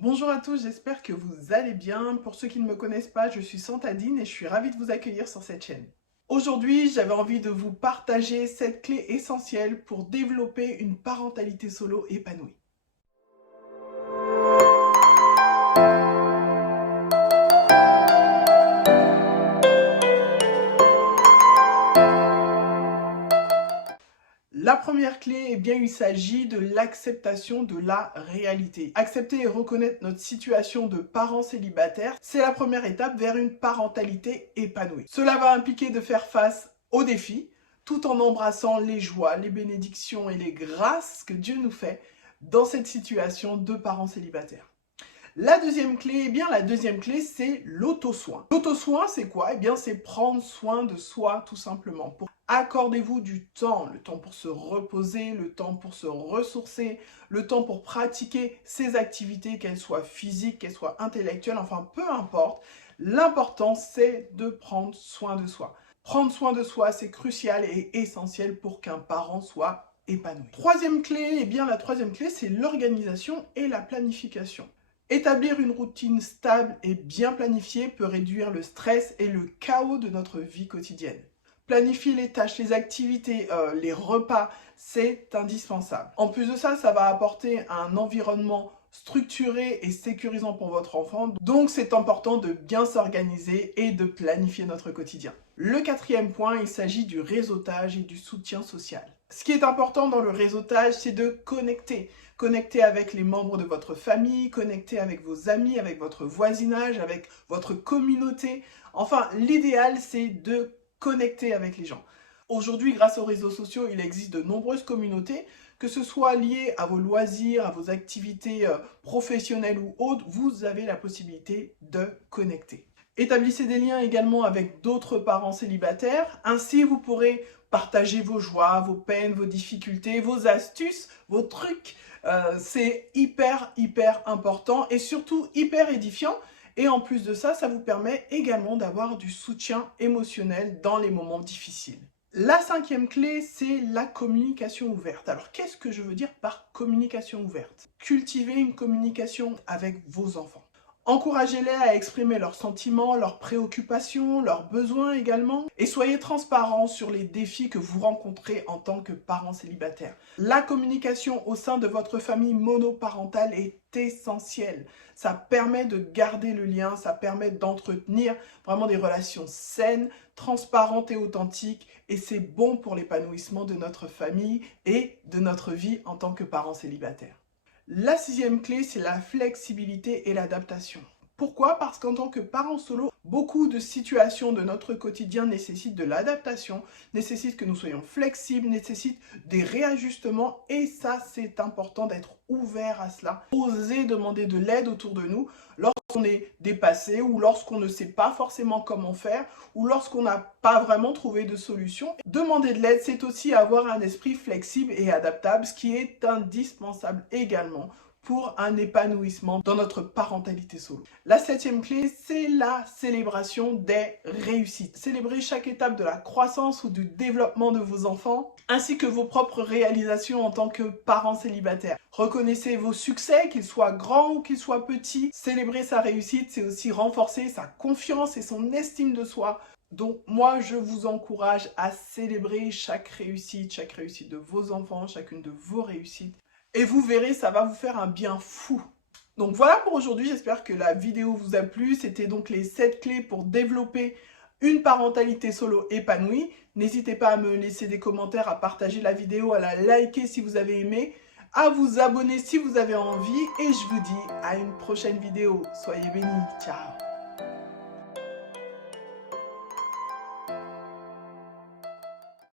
Bonjour à tous, j'espère que vous allez bien. Pour ceux qui ne me connaissent pas, je suis Santadine et je suis ravie de vous accueillir sur cette chaîne. Aujourd'hui, j'avais envie de vous partager cette clé essentielle pour développer une parentalité solo épanouie. La première clé, eh bien, il s'agit de l'acceptation de la réalité. Accepter et reconnaître notre situation de parents célibataires, c'est la première étape vers une parentalité épanouie. Cela va impliquer de faire face aux défis, tout en embrassant les joies, les bénédictions et les grâces que Dieu nous fait dans cette situation de parents célibataires. La deuxième clé, c'est l'auto-soin. L'auto-soin, c'est quoi? Eh bien, c'est prendre soin de soi, tout simplement. Accordez-vous du temps, le temps pour se reposer, le temps pour se ressourcer, le temps pour pratiquer ces activités, qu'elles soient physiques, qu'elles soient intellectuelles, enfin, peu importe. L'important, c'est de prendre soin de soi. Prendre soin de soi, c'est crucial et essentiel pour qu'un parent soit épanoui. Troisième clé, la troisième clé, c'est l'organisation et la planification. Établir une routine stable et bien planifiée peut réduire le stress et le chaos de notre vie quotidienne. Planifier les tâches, les activités, les repas, c'est indispensable. En plus de ça, ça va apporter un environnement structuré et sécurisant pour votre enfant. Donc, c'est important de bien s'organiser et de planifier notre quotidien. Le quatrième point, il s'agit du réseautage et du soutien social. Ce qui est important dans le réseautage, c'est de connecter. Connecter avec les membres de votre famille, connecter avec vos amis, avec votre voisinage, avec votre communauté. Enfin, l'idéal, c'est de connecter avec les gens. Aujourd'hui, grâce aux réseaux sociaux, il existe de nombreuses communautés, que ce soit lié à vos loisirs, à vos activités professionnelles ou autres, vous avez la possibilité de connecter. Établissez des liens également avec d'autres parents célibataires. Ainsi, vous pourrez partager vos joies, vos peines, vos difficultés, vos astuces, vos trucs. C'est hyper important et surtout hyper édifiant. Et en plus de ça, ça vous permet également d'avoir du soutien émotionnel dans les moments difficiles. La cinquième clé, c'est la communication ouverte. Alors, qu'est-ce que je veux dire par communication ouverte? Cultivez une communication avec vos enfants. Encouragez-les à exprimer leurs sentiments, leurs préoccupations, leurs besoins également. Et soyez transparents sur les défis que vous rencontrez en tant que parents célibataires. La communication au sein de votre famille monoparentale est essentielle. Ça permet de garder le lien, ça permet d'entretenir vraiment des relations saines, transparentes et authentiques. Et c'est bon pour l'épanouissement de notre famille et de notre vie en tant que parents célibataires. La sixième clé, c'est la flexibilité et l'adaptation. Pourquoi? Parce qu'en tant que parent solo, beaucoup de situations de notre quotidien nécessitent de l'adaptation, nécessitent que nous soyons flexibles, nécessitent des réajustements et ça, c'est important d'être ouvert à cela. Oser demander de l'aide autour de nous lorsqu'on est dépassé ou lorsqu'on ne sait pas forcément comment faire ou lorsqu'on n'a pas vraiment trouvé de solution. Demander de l'aide, c'est aussi avoir un esprit flexible et adaptable, ce qui est indispensable également pour un épanouissement dans notre parentalité solo. La septième clé, c'est la célébration des réussites. Célébrez chaque étape de la croissance ou du développement de vos enfants, ainsi que vos propres réalisations en tant que parents célibataires. Reconnaissez vos succès, qu'ils soient grands ou qu'ils soient petits. Célébrer sa réussite, c'est aussi renforcer sa confiance et son estime de soi. Donc moi, je vous encourage à célébrer chaque réussite de vos enfants, chacune de vos réussites. Et vous verrez, ça va vous faire un bien fou. Donc voilà pour aujourd'hui, j'espère que la vidéo vous a plu. C'était donc les 7 clés pour développer une parentalité solo épanouie. N'hésitez pas à me laisser des commentaires, à partager la vidéo, à la liker si vous avez aimé, à vous abonner si vous avez envie. Et je vous dis à une prochaine vidéo. Soyez bénis, ciao.